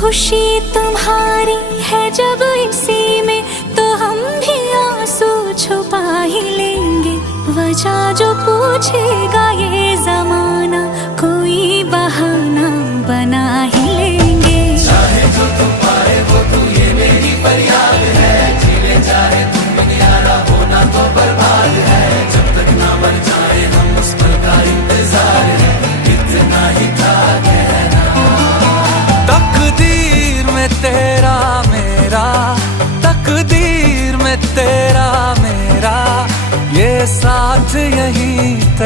खुशी तुम्हारी है जब इसी में, तो हम भी आंसू छुपा ही लेंगे। वजह जो पूछेगा ये जमाना, कोई बहाना बना ही लेंगे। चाहे जो तू पाए वो तू, ये मेरी फरियाद है। जीने चाहे तुम दुनियारा, होना तो बर्बाद है। जब तक ना मर जाए हम, उस पल का इंतजार है। इतना ही था कहना। तकदीर में तेरा मेरा, तकदीर में तेरा मेरा, ये साथ यही